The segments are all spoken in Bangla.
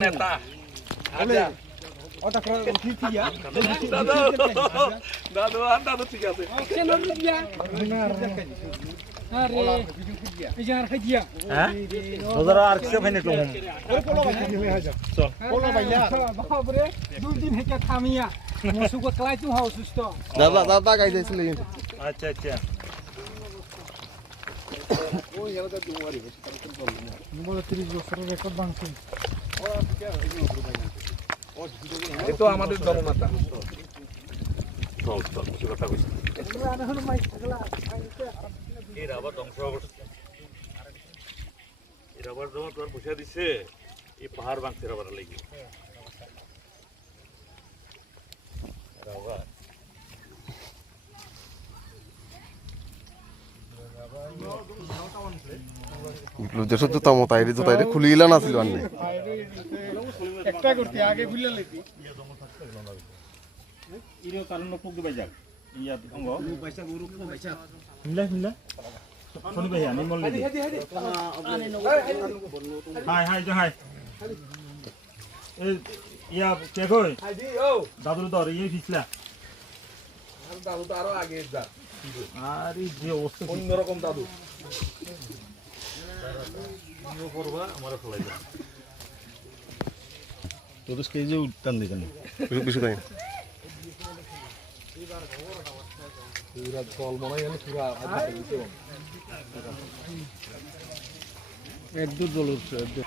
Neta. বলে ওটা করে কি কি ইয়া দাদু দাদু দাদু ঠিক আছে হ্যাঁ তোরা আর কিছু ফাইনে তো পোলো বাইলা দাদা দাদা গাই দিয়েছিল আচ্ছা আচ্ছা এ তো আমাদের জনমাতা এর আবার ধ্বংস করছে এর আবার যখন তোর বসে দিছে, এই পাহাড় ভাঙছে আবার লাগি আবার যেসব জুতা মতো আইরে জুতা আইরে খুলিলা নাছিল আন্নে। একটা করতে আগে ভুলে লেতি ইরো কারণ নপুক দিবাই যাক ইয়া অঙ্গ। মিলা মিলা শুনি ভাই আমি মল লাগি হাই হাই যা হাই। এই ইয়া কে কই দাদুর দর ইয়ে ফিসলা দাদু তো আরও আগে যা। আরে যে অবস্থা অন্যরকম দাদু। করবা আমার ফলাই দাও। তোদের স্টেজে উঠতাম দেখানে কিছু পুরা জল মনে হয় পুরা একদম জল উঠছে একদম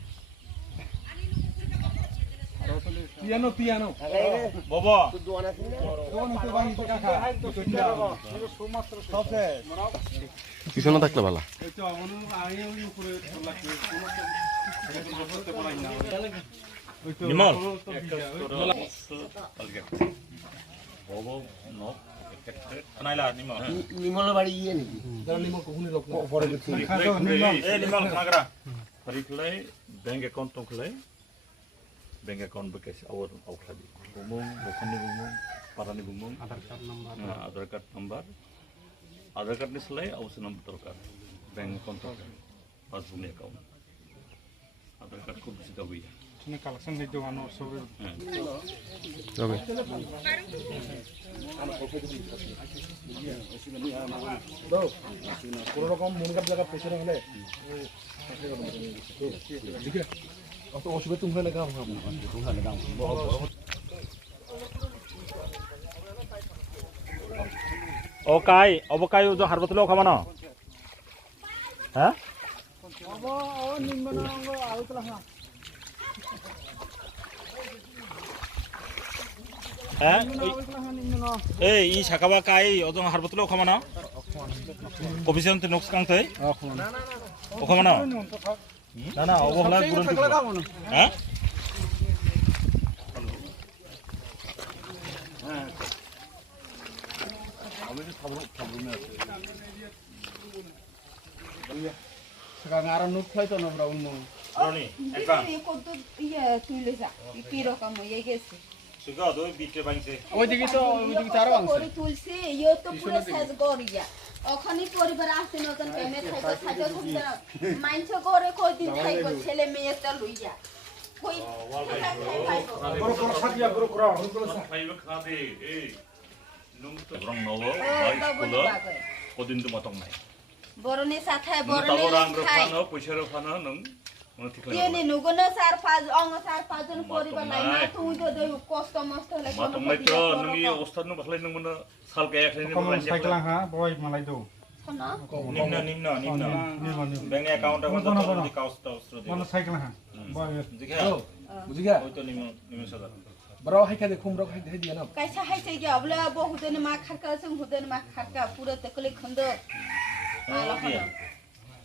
পিয়ানো পিয়ানো বাবা পিছনে থাকলে ভালো ব্যাংক অ্যাকাউন্ট খুলে bank account bekas awal awal tadi. Umum, bukan ni umum, para ni umum. Aadhar card number. Nah, aadhar card number. Aadhar card ni selai, awal senam terkar. Bank account terkar. Passbook ni account. Aadhar card kau bisa kau iya. Ini collection ni jauh anu sobe. Sobe. কোনো রকম মন কাপ জায়গা পেছনে গেলে ঠিক আছে এই সাকাবা কাই অজং হারবতলে খাবা না? কবিসন তে নক্স কাং তৈ ও খাবা না না না? অবহলা গুরন হ্যাঁ আর নুক খাইতো না? আমরা অন্য রনি একা কত ইয়ে তুলে যা কি রকম হয়ে গেছে? সুগা দই বিটে বাংছে ওইদিকে তো ওইদিকে আনছে করে তুলছে ইয়ে তো পুরো সাজ গড়িয়া ওখানে পরিবার আসছে নতুন কেমনে থাকো থাকো মাইন্স করে কই দিন থাকো ছেলে মেয়ে তো লইয়া। কই? করো করো সাজিয়া করো করো ফাইবে খাদে এই। নুম তো রং নব ভাই স্কুল কদিন তো মতং নাই। বরনে সাথে বড় নে খাই পয়সা রফানো নং তিনি ইয়ে নুগুনো চার পাঁচ অঙ্গ চার পাঁচজন কৰিব নাই মা তুমি তো দই কষ্ট মষ্ট হলে মা তুমি তো নুগি অবস্থা নু বসলাই নুগুন সাল গায় খাই নুগুন সাইকেল হা বয় মালাই দো। নিম্ন নিম্ন নিম্ন। ব্যাংক অ্যাকাউন্ট আমার তো তুমি অস্ত্র দিও। মন সাইকেল হা বয় বুঝিগা? বুঝিগা? ওই তো নিম্ন নিম্ন সাদা। বড় হাইকা দেখুম রক হাই দিয়ে না কাইসা হাইছে কি অবলে বহুদিন মা খারকা সং হুদিন মা খারকা পুরো তকলে খন্দ আলো খন্দ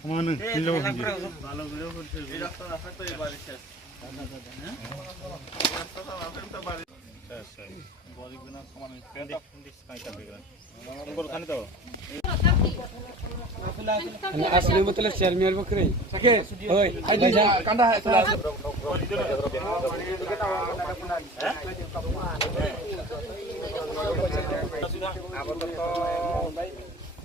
সর্বাকে তুমি আগে নিদার দো 12 জানেন বদলা তুমি বিছিনা বিনি বিরিবা তোমা মুমলা অস পার কারি নাম দেবি নাই আসলে মতলে চেয়ারম্যান বকরে সাকে ওই আইডি কান্ডা চলে আসে সালাই দুঃখ করো সালাই Bajar. Kuni nago matong na yan. Ilan euro meron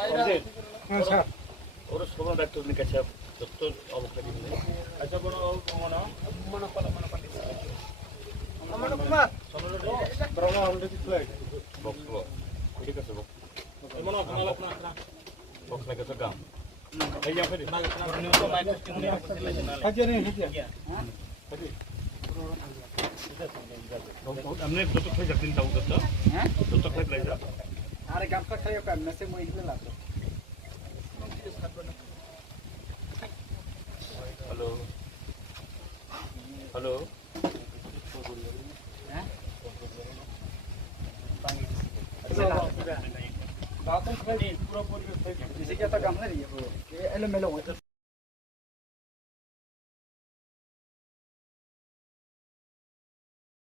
Konsit. ওরা সমান ডাক্তারের কাছে যত অবকারী আচ্ছা বড় মনে মনে পালা মনে পালি মনে Kumar Brahma already flight box ঠিক আছে বক্স মনে আপনা আপনা বক্স লাগে তো গাম এই যা ফেরি হাজিয়া নেই হাজিয়া हमने तो तो खाई जाती नहीं था तो हैं तो तो खाई लाई जा आरे गंपा खायो का मैसे मोइ हिले लागो हेलो हेलो बात तो पूरा पूरी जैसे क्या तक हमने लिए वो ये एलो मेलो होता